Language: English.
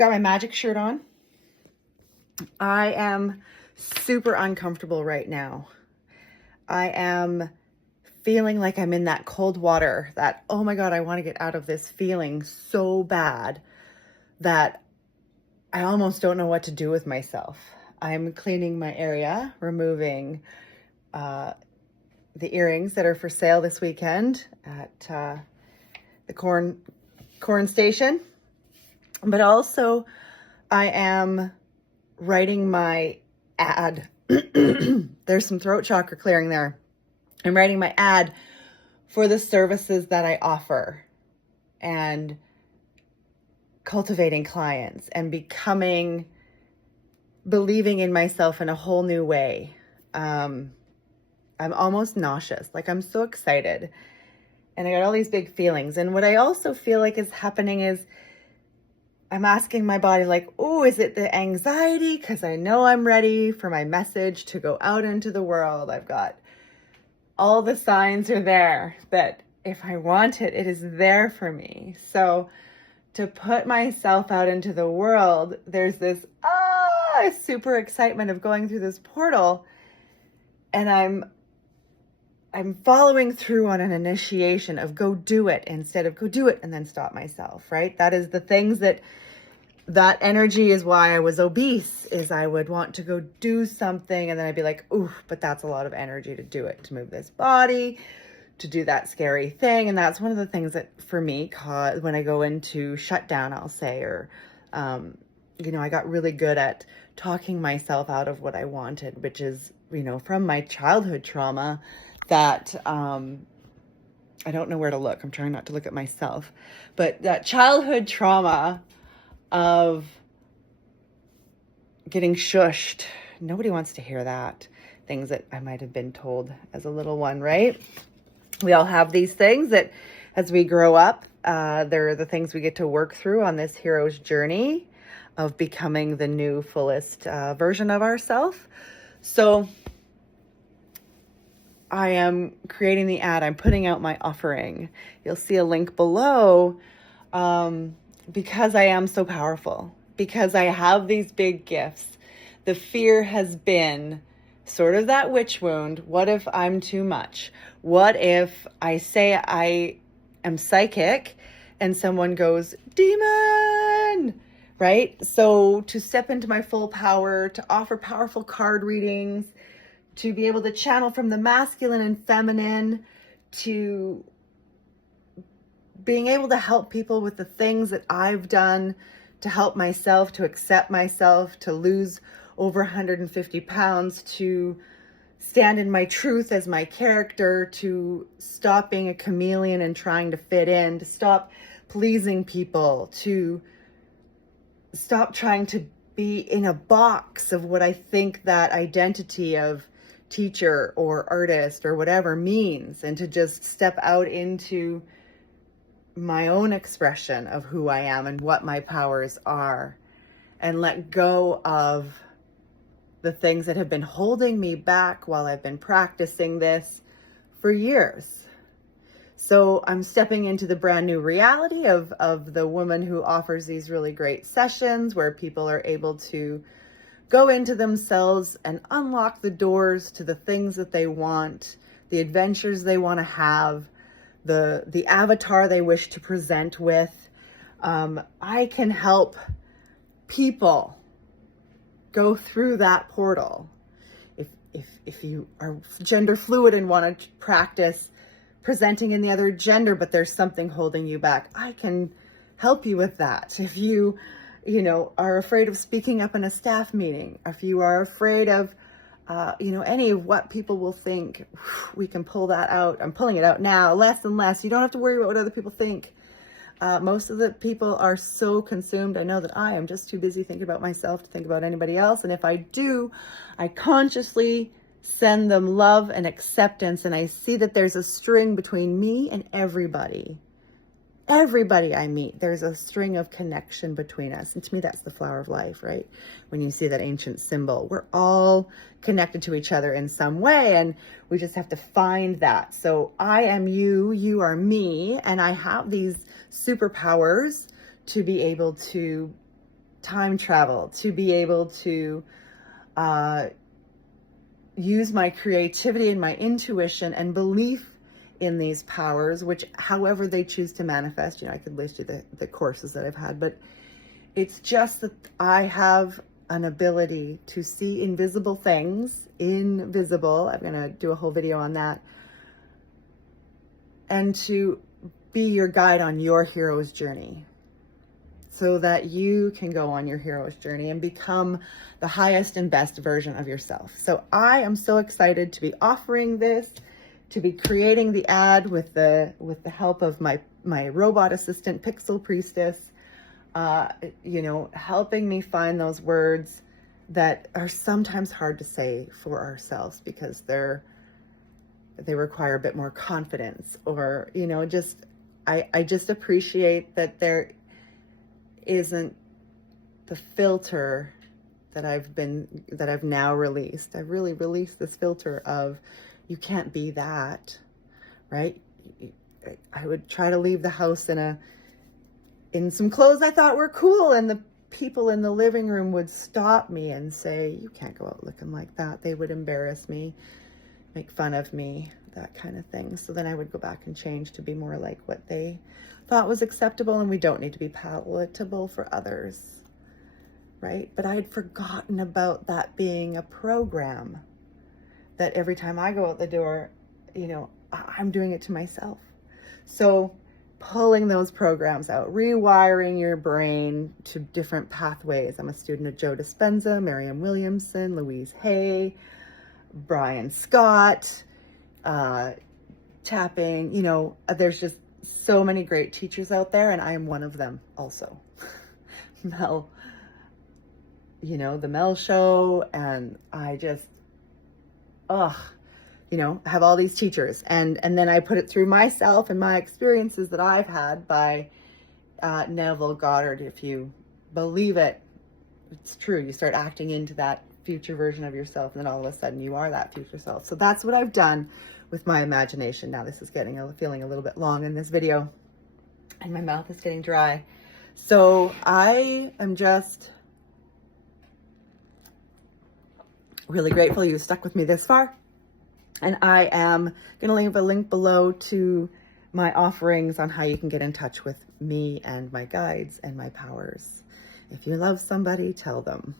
got my magic shirt on. I am super uncomfortable right now. I am feeling like I'm in that cold water, that, oh my God, I want to get out of this feeling so bad that I almost don't know what to do with myself. I'm cleaning my area, removing the earrings that are for sale this weekend at the corn station. But also I am writing my ad. There's some throat chakra clearing there. I'm writing my ad for the services that I offer and cultivating clients and believing in myself in a whole new way. I'm almost nauseous. Like, I'm so excited and I got all these big feelings. And what I also feel like is happening is I'm asking my body, like, oh, is it the anxiety? Because I know I'm ready for my message to go out into the world. I've got all the signs are there that if I want it, it is there for me. So to put myself out into the world, there's this super excitement of going through this portal, and I'm following through on an initiation of go do it instead of go do it and then stop myself, right? That is the things that energy is why I was obese, is I would want to go do something and then I'd be like, ooh, but that's a lot of energy to do it, to move this body, to do that scary thing. And that's one of the things that for me when I go into shutdown, I'll say, or, I got really good at talking myself out of what I wanted, which is, from my childhood trauma that, I don't know where to look. I'm trying not to look at myself, but that childhood trauma of getting shushed. Nobody wants to hear that. Things that I might have been told as a little one, right? We all have these things that as we grow up, they're the things we get to work through on this hero's journey of becoming the new fullest version of ourselves. So I am creating the ad. I'm putting out my offering. You'll see a link below. Because I am so powerful, because I have these big gifts. The fear has been sort of that witch wound. What if I'm too much? What if I say I am psychic and someone goes, demon, right? So to step into my full power, to offer powerful card readings, to be able to channel from the masculine and feminine, to being able to help people with the things that I've done to help myself, to accept myself, to lose over 150 pounds, to stand in my truth as my character, to stop being a chameleon and trying to fit in, to stop pleasing people, to stop trying to be in a box of what I think that identity of teacher or artist or whatever means, and to just step out into my own expression of who I am and what my powers are, and let go of the things that have been holding me back while I've been practicing this for years. So I'm stepping into the brand new reality of the woman who offers these really great sessions where people are able to go into themselves and unlock the doors to the things that they want, the adventures they want to have, the avatar they wish to present with. I can help people go through that portal. If you are gender fluid and want to practice presenting in the other gender, but there's something holding you back, I can help you with that. If you are afraid of speaking up in a staff meeting, if you are afraid of any of what people will think, we can pull that out. I'm pulling it out now, less and less. You don't have to worry about what other people think. Most of the people are so consumed. I know that I am just too busy thinking about myself to think about anybody else. And if I do, I consciously send them love and acceptance. And I see that there's a string between me and everybody. Everybody I meet, there's a string of connection between us. And to me, that's the flower of life, right? When you see that ancient symbol, we're all connected to each other in some way, and we just have to find that. So I am you, you are me, and I have these superpowers to be able to time travel, to be able to use my creativity and my intuition and belief in these powers, which however they choose to manifest. I could list you the courses that I've had, but it's just that I have an ability to see invisible things, invisible. I'm going to do a whole video on that. And to be your guide on your hero's journey so that you can go on your hero's journey and become the highest and best version of yourself. So I am so excited to be offering this, to be creating the ad with the help of my robot assistant, Pixel Priestess, helping me find those words that are sometimes hard to say for ourselves because they require a bit more confidence, or I just appreciate that there isn't the filter that I've now released. I've really released this filter of you can't be that, right? I would try to leave the house in some clothes I thought were cool, and the people in the living room would stop me and say, you can't go out looking like that. They would embarrass me, make fun of me, that kind of thing. So then I would go back and change to be more like what they thought was acceptable, and we don't need to be palatable for others, right? But I had forgotten about that being a program, that every time I go out the door, I'm doing it to myself. So pulling those programs out, rewiring your brain to different pathways. I'm a student of Joe Dispenza, Marianne Williamson, Louise Hay, Brian Scott, tapping, there's just so many great teachers out there, and I am one of them also. Mel, the Mel Show, and I just, have all these teachers, and then I put it through myself and my experiences that I've had by Neville Goddard. If you believe it, it's true. You start acting into that future version of yourself, and then all of a sudden you are that future self. So that's what I've done with my imagination. Now this is feeling a little bit long in this video, and my mouth is getting dry. So I am just really grateful you stuck with me this far. And I am going to leave a link below to my offerings on how you can get in touch with me and my guides and my powers. If you love somebody, tell them.